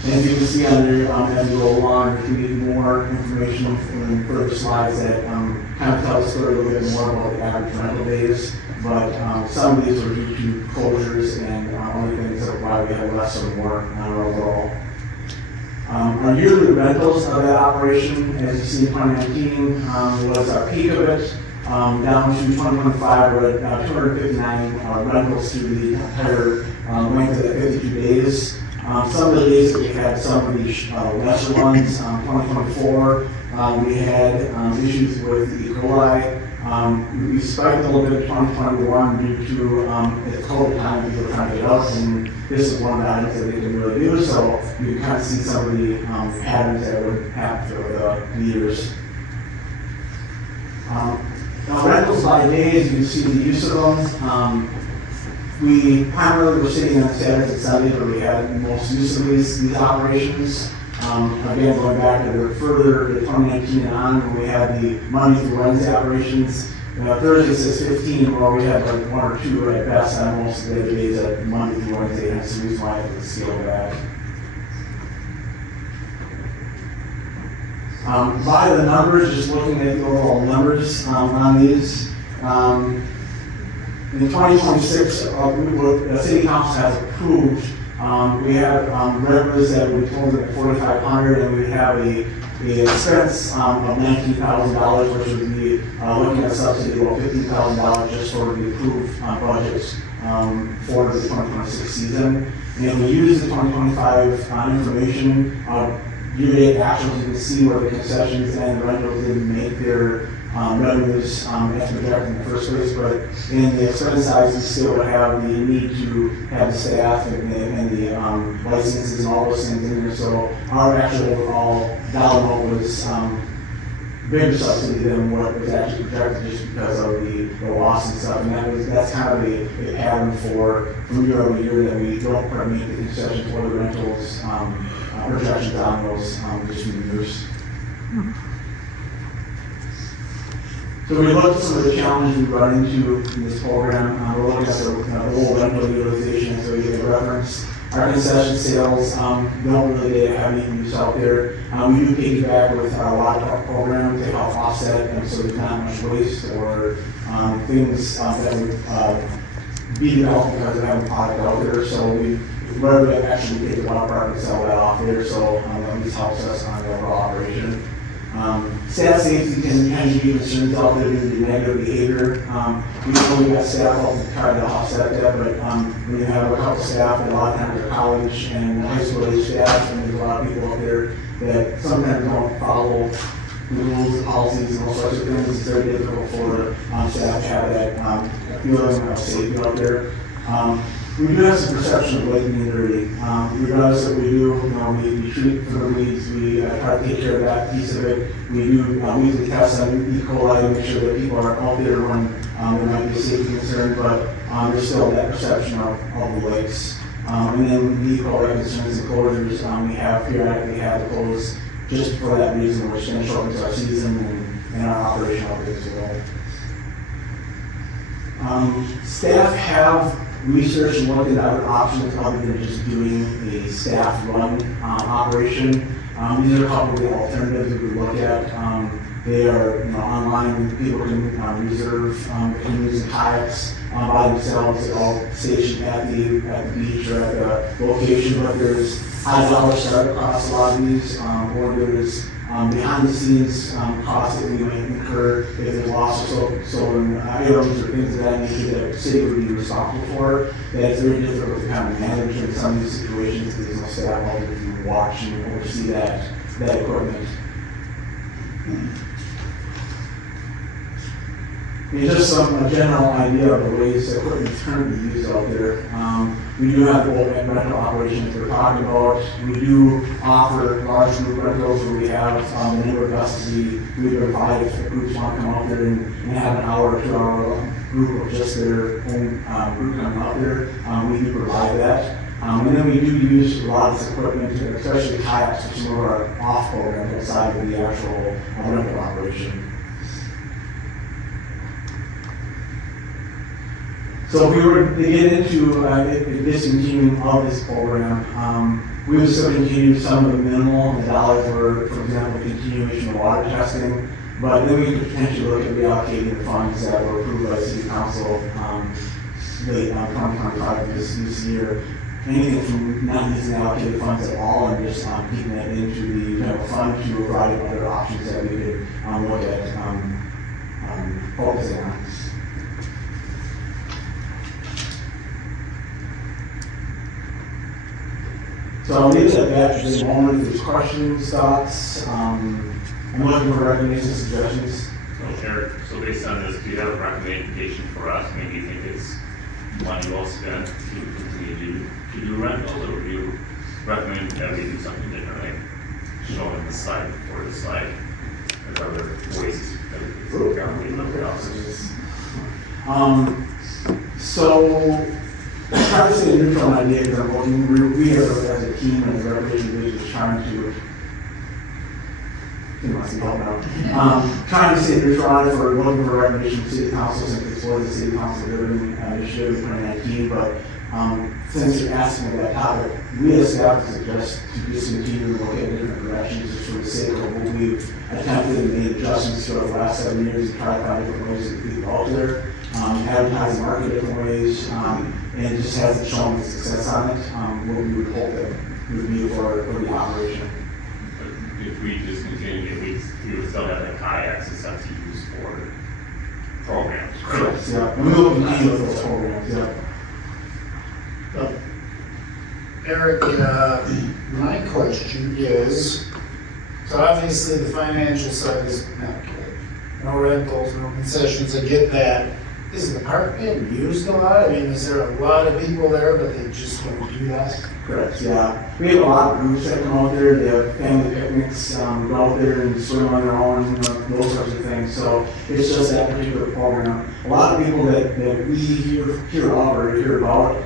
And as you can see on there, as we go along, if you need more information in further slides that kind of tell the story a little bit more about the average rental days. But some of these were due to closures and only things that why we have less or more overall. Our yearly rentals of that operation, as you see in 2019, was our peak of it. Down to 2025, we're at 259 rentals through the entire length of the 52 days. Some of the days that we had some of the lesser ones, 2024, we had issues with the E. coli. We spiked a little bit in 2021 due to the COVID time, people were trying to get out, and this is one of the items that they didn't really do, so you can kind of see some of the patterns that would happen through the years. Now, rentals by day, as you can see the use of them. We primarily were sitting on Saturdays and Sundays where we had most use of these operations. Again, going back further to 2019 and on, when we had the Monday through Wednesday operations. Thursday says 15, where we had like 1 or 2 at best on most of the days at Monday through Wednesday, and that's the reason why I had to scale back. By the numbers, just looking at the overall numbers on these, in 2026, the City Council has approved, we have revenues that we told at $4,500, and we have a expense of $19,000, which would be looking at a subsidy of about $15,000 just for the approved budgets for the 2026 season. And we use the 2025 information year-to-date actuals. You can see where the concessions and rentals didn't make their revenues as projected in the first place, but in the expense side, we still would have the need to have the staff and the licenses and all those things in there. So our actual overall dollar amount was bigger subsidy than what was actually projected, just because of the loss and stuff. And that's kind of a pattern from year over year, that we don't quite meet the concessions or the rentals projections on those just from the years. So we looked at some of the challenges we run into in this program. We're looking at the whole rental utilization, so you get a reference. Our concession sales don't really have any use out there. We do piggyback with our lot program to help offset, and so there's not much waste or things that would be developed because of having product out there. So we rather actually take the lot park and sell that off there, so at least helps us on the overall operation. Staff safety can kind of be concerns out there due to negative behavior. We only got staff all to try to offset that, but when you have a couple staff, that a lot of times are college and high school age staff, and there's a lot of people out there that sometimes don't follow the rules, the policies, and all sorts of things. It's very difficult for staff to have that feeling of safety out there. We do have some perception of latent immunity. Regardless of what we do, we treat for the weeds, we try to take care of that piece of it. We do weekly tests on E. coli to make sure that people are out there when there might be a safety concern, but there's still that perception of the lakes. And then the E. coli concerns and closures, we have periodically had to close just for that reason, which then shortens our season and our operation out there as well. Staff have research and looked at other options other than just doing a staff-run operation. These are a couple of the alternatives that we look at. They are online. People can reserve canoes and kayaks by themselves. They're all stationed at the beach or at the location, but there's high dollar start across a lot of these, or there's behind the scenes costs that we might incur if there's loss or stolen items or things of that nature that the city would be responsible for. That's very difficult to kind of manage in some of these situations. There's no staff out there to watch and oversee that equipment. And just a general idea of the ways that equipment is currently used out there. We do have old rental operations we're talking about. We do offer large group rentals where we have a number of vessels we provide if the groups want to come out there and have an hour or 2 hour group of just their own group coming out there. We do provide that. And then we do use a lot of this equipment, especially kayaks, for some of our off-boat rental side of the actual rental operation. So if we were to get into discontinuing of this program, we would still continue some of the minimal dollars for example, continuation of water testing, but then we could potentially look at reallocating the funds that were approved by City Council late 2025 this year. Anything from not using allocated funds at all and just keeping that into the general fund to a variety of other options that we could look at focusing on. So I'll leave it at that for the moment. If there's questions, thoughts, I'm looking for recommendations, suggestions. Eric, so based on this, do you have a recommendation for us? Maybe you think it's money well spent to continue to do rentals, or would you recommend that we do something different, like showing the site before the site? Or other ways that it's currently looked at? So it's hard to say a neutral idea because I'm looking, we as a team and as a recreation division is trying to, trying to stay neutral on it for looking for recognition from City Council since it's for the City Council Building Initiative in 2019. But since you're asking me that topic, we as staff suggest to discontinue and look at different directions just for the sake of what we've attempted and made adjustments to over the last 7 years to try to find different ways to keep out there, advertise and market different ways, and it just hasn't shown the success on it, what we would hope that would be for the operation. If we discontinue, we would still have the kayaks and stuff to use for programs, right? Correct, yeah. And we will continue with those programs, yeah. Eric, my question is, so obviously the financial side is not good. No rentals, no concessions, I get that. Is the park being used a lot? I mean, is there a lot of people there, but they just don't do that? Correct, yeah. We have a lot of groups that come out there, they have family picnics, go out there and swim on their own, those sorts of things. So it's just that particular program. A lot of people that we hear about,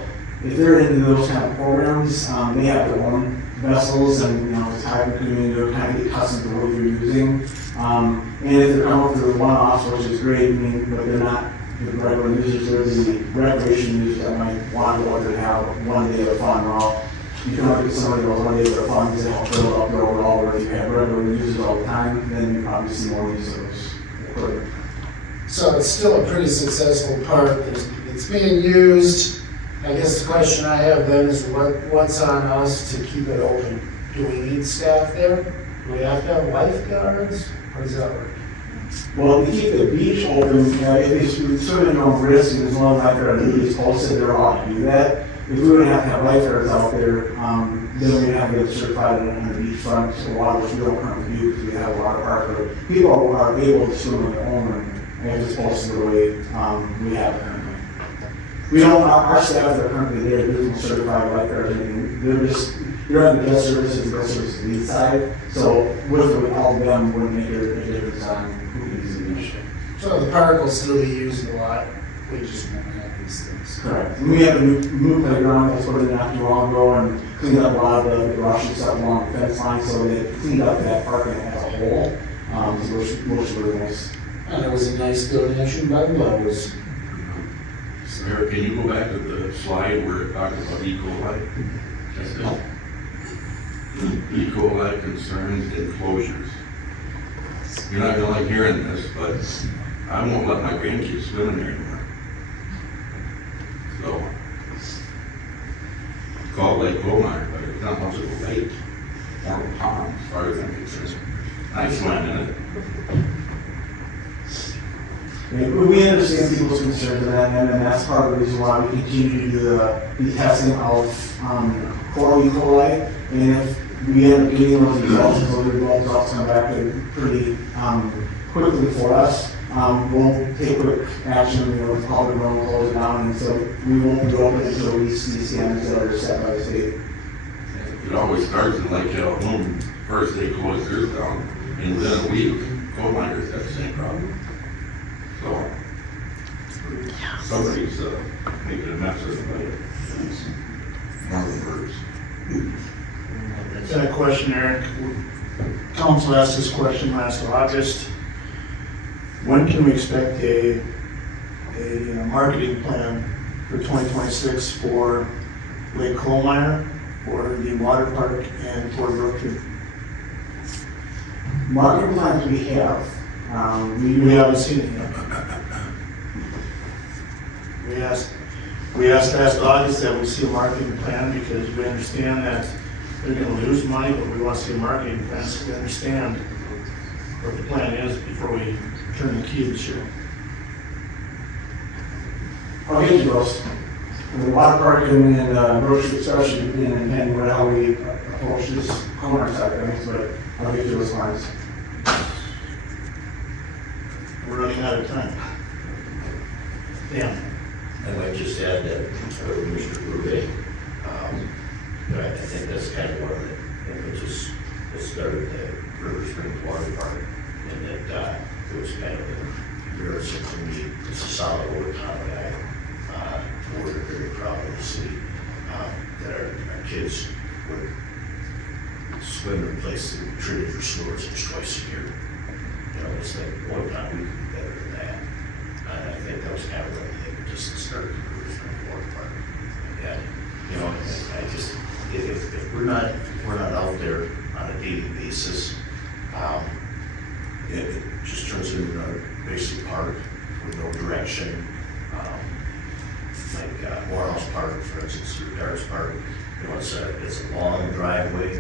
if they're into those kind of programs, they have their own vessels and, it's time for community to kind of get accustomed to what you're using. And if they're coming up through one-offs, which is great, but they're not the regular users, they're the recreation users that might want to go out there and have one day of fun. Well, you can only get somebody who has 1 day of fun to help build up their overall, or if you have regular users all the time, then you probably see more use of those equipment. So it's still a pretty successful park, it's being used. I guess the question I have then is what's on us to keep it open? Do we need staff there? Do we have to have lifeguards? How does that work? Well, to keep the beach open, if it's sort of no risk, and there's no lifeguard duties posted, they're allowed to do that. If we were to have lifeguards out there, then we'd have to get certified on the beachfront, so a lot of which we don't currently do because we have a water park, but people are able to swim on their own, and it's posted the way we have it currently. We don't, our staff that are currently there, there's no certified lifeguards or anything, they're on the guest services, the guest services lead side, so with or without them wouldn't make a difference on who can use the beach. So the park will still be used a lot, we just won't have these things. Correct. We have a new playground that's put in not too long ago and cleaned up a lot of the brush and stuff along the fence line, so they cleaned up that park as a whole, which really nice. And it was a nice donation by Lowe's. Eric, can you go back to the slide where it talks about E. coli? That's it. E. coli concerns enclosures. You're not gonna like hearing this, but I won't let my grandkids swim in there anymore. So, call it Lake Kohlmeier, but it's not much of a lake or a pond as far as I'm concerned. I swam in it. We understand people's concerns in that, and that's part of the reason why we continue to do the testing of E. coli. And if we end up getting those results, so the results come back pretty quickly for us, we'll take quick action, with all the room, close it down, and so we won't go open until we see standards that are set by the state. It always starts in Lake Calhoun. First they close theirs down, and within a week, Kohlmeier's got the same problem. So, somebody's making a mess of somebody. One of the birds. Got a question, Eric. Council asked this question last August. When can we expect a marketing plan for 2026 for Lake Kohlmeier, for the water park, and for Brookfield? Marketing plans we have. We haven't seen it yet. We asked last August that we see a marketing plan because we understand that they're gonna lose money, but we want to see a marketing plan so we understand what the plan is before we turn the key this year. I'll get you those. The water park and grocery, especially depending on how we approach this corner side of things, but I'll get you those lines. We're running out of time. Dan? I might just add that Mr. Brubaker, I think that's kind of one of the impetus that started the River Springs Water Park, and that it was kind of embarrassing for me as a solid Owatonna guy. We're very proud of the city that our kids would swim in a place that we treated for sewers just twice a year. You know, it's like, one time we could be better than that. And I think that was kind of one thing that just started the River Springs Water Park. And, you know, I just, if we're not out there on a daily basis, it just turns into a basic park with no direction. Like Morehouse Park, for instance, or Darts Park, you know, it's a long driveway,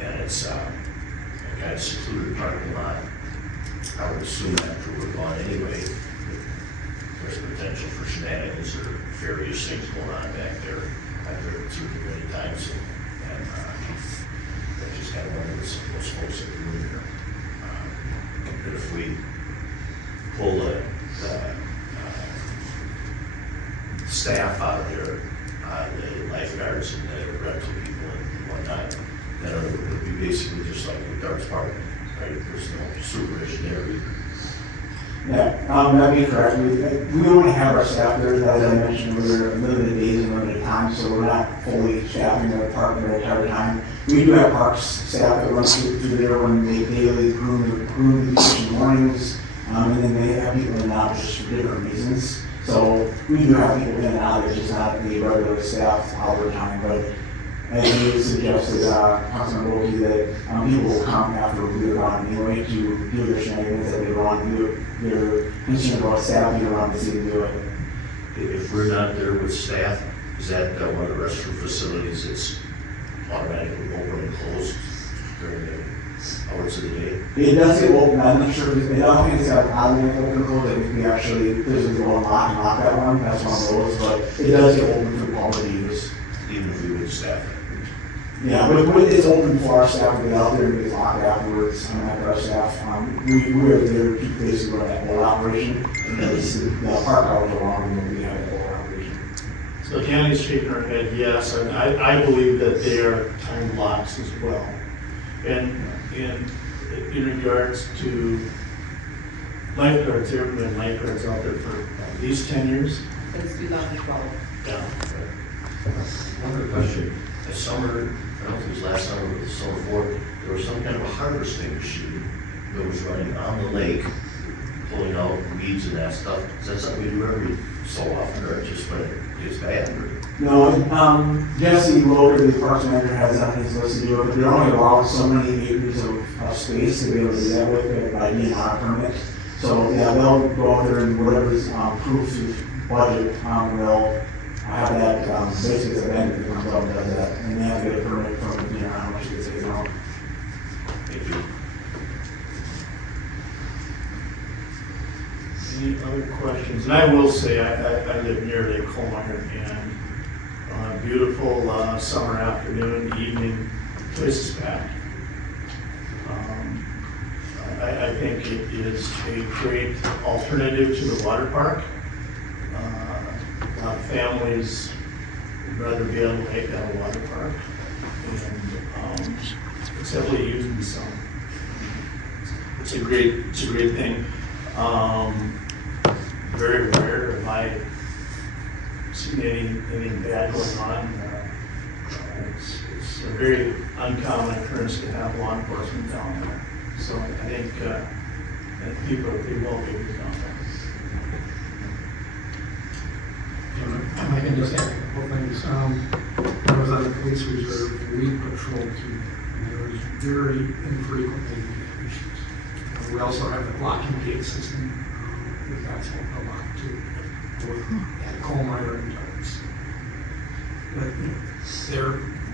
and it's a kind of secluded parking lot. I would assume after we're gone anyway, there's potential for shenanigans or various things going on back there. I've driven through it many times, and that's just kind of one of those folks that we live here. But if we pull the staff out of there, the lifeguards and the rental people and whatnot, then it would be basically just like the Darts Park, right? There's no supervision there either. Yeah, that'd be correct. We only have our staff there, as I mentioned, we're limited days and limited time, so we're not fully staffing the park the entire time. We do have parks staff that runs through there when they daily groom the beach in the mornings, and then they have people in and out just for different reasons. So we do have people in and out, it's just not the regular staff all the time, but as you suggested, Councilman Wilkie, that people will come after we do it on anyway to do their shenanigans that they want to do. They're concerned about staff being around the city to do it. If we're not there with staff, is that one of the restroom facilities that's automatically open and closed during the hours of the day? It does get open, I'm not sure, I don't think it's got an automatic open code that we can actually physically go and lock that one, that's one of those, but it does get open for public use. Even if we would staff it? Yeah, but it's open for our staff to get out there and get locked afterwards, after our staff. We are there to basically run that whole operation, because the park hours are longer than we have that whole operation. So Tammy's shaking her head yes, and I believe that they are time blocks as well. And in regards to lifeguards, there have been lifeguards out there for at least 10 years. Since 2012. Yeah. One other question. This summer, I don't know if it was last summer or the summer before, there was some kind of a harvesting machine that was running on the lake, pulling out weeds and that stuff. Is that something we do every so often, or just when it gets bad? Or? No, Jesse Logan, the parks manager, has on his list to do it, but they're only allowed so many acres of space to be able to do that with by DNR permit. So, yeah, they'll go out there and whatever's approved through budget, will have that, basically it's a vendor that comes out and does that, and they have to get a permit from the DNR, how much it takes out. Thank you. Any other questions? And I will say, I live near Lake Kohlmeier, and on a beautiful summer afternoon, evening, the place is packed. I think it is a great alternative to the water park. A lot of families would rather be on the lake than a water park. And it's heavily used in the summer. It's a great thing. Very rare have I seen anything bad going on. It's a very uncommon occurrence to have law enforcement down there. So I think that people are pretty well behaved down there. I can just add a couple things. I was on the police reserve, weed patrol too, and there was very infrequently issues. We also have the locking gate system, that's a lot too, both at Kohlmeier and Darts. But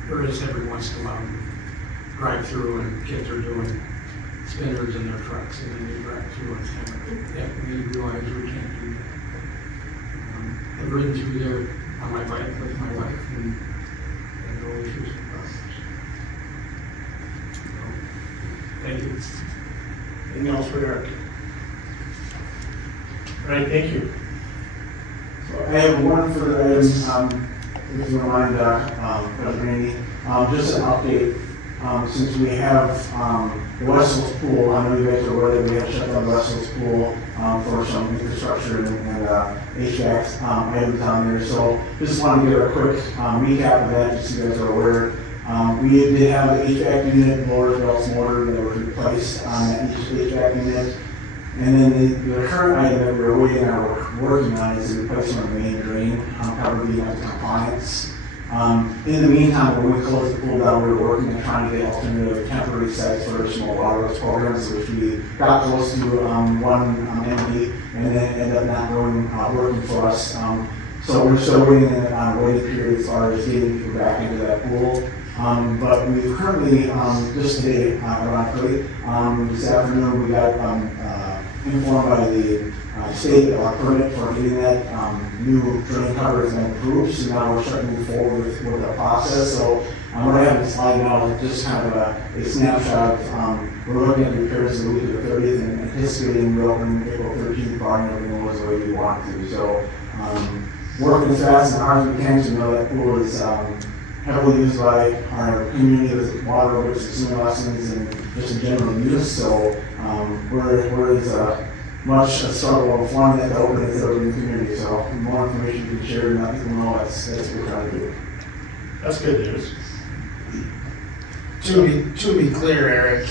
there is every once in a while, drive through and kids are doing spinners in their trucks, and then they drive through and it's kind of, yeah, we realize we can't do that. I've ridden through there on my bike with my wife and no issues and problems. Thank you. Anything else for Eric? All right, thank you. So I have one further item, if you don't mind, President Randy, just an update. Since we have the Westlands pool, I know you guys are aware that we have shut down the Westlands pool for some infrastructure and HVAC items on there. So just wanted to give a quick recap of that, just so you guys are aware. We did have the HVAC unit, blowers, belts, motor that was replaced on that HVAC unit. And then the current item that we're waiting on, working on is the replacement of the main drain, probably being up to compliance. In the meantime, when we closed the pool down, we were working on trying to get alternative temporary sites for additional waterworks programs, which we got close to one entity, and then ended up not working for us. So we're still waiting on a waiting period as far as getting people back into that pool. But we've currently, just today, ironically, this afternoon, we got informed by the state that our permit for getting that new drain cover has been approved, so now we're starting to move forward with the process. So what I have in the slide now is just kind of a snapshot of, we're looking at repairs the week of the 30th and anticipating reopening April 13th, barring everything goes the way we want to. So working as fast and hard as we can to know that pool is heavily used by our community with water aerobics and swimming lessons and just in general use. So we're as much a struggle of wanting that to open as ever in the community. So the more information you can share, and I think we'll know that's what we're trying to do. That's good news. To be clear, Eric,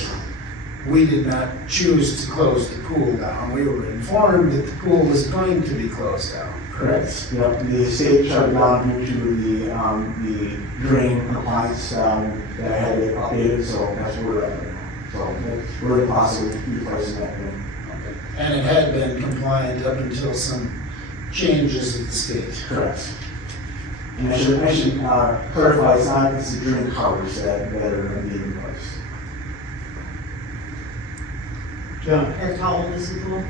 we did not choose to close the pool down. We were informed that the pool was going to be closed down. Correct. Yep. The state shut it down due to the drain compliance that had to get updated. So that's where we're at right now. So we're in the process of replacing that drain. And it had been compliant up until some changes at the state. Correct. And I should clarify, it's the drain covers that are being replaced. Yeah. Eric, how old is the pool?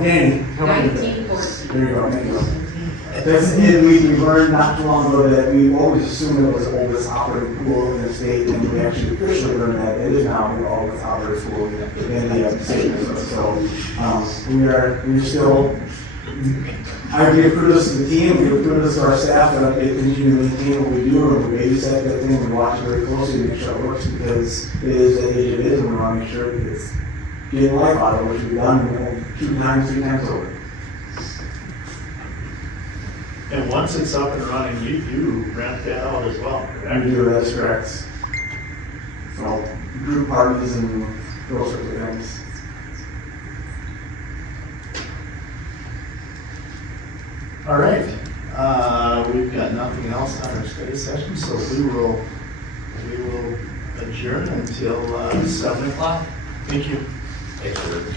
Danny, how many? 1914. There you go, thank you. That's, and we learned not too long ago that we always assumed it was the oldest operating pool in the state, and we actually officially learned that it is now the oldest operating pool in the state. So, we're still, I give kudos to the team, give kudos to our staff, and they continue to maintain what we do, and we babysit that thing, we watch it very closely to make sure it works, because it is the age it is, and we want to make sure it's getting life out of it, which we've done 2 times, 3 times over. And once it's up and running, you rent that out as well, correct? We do, that's correct. So, group parties and those sorts of things. All right, we've got nothing else on our study session, so we will adjourn until 7 o'clock. Thank you. Thanks, sir.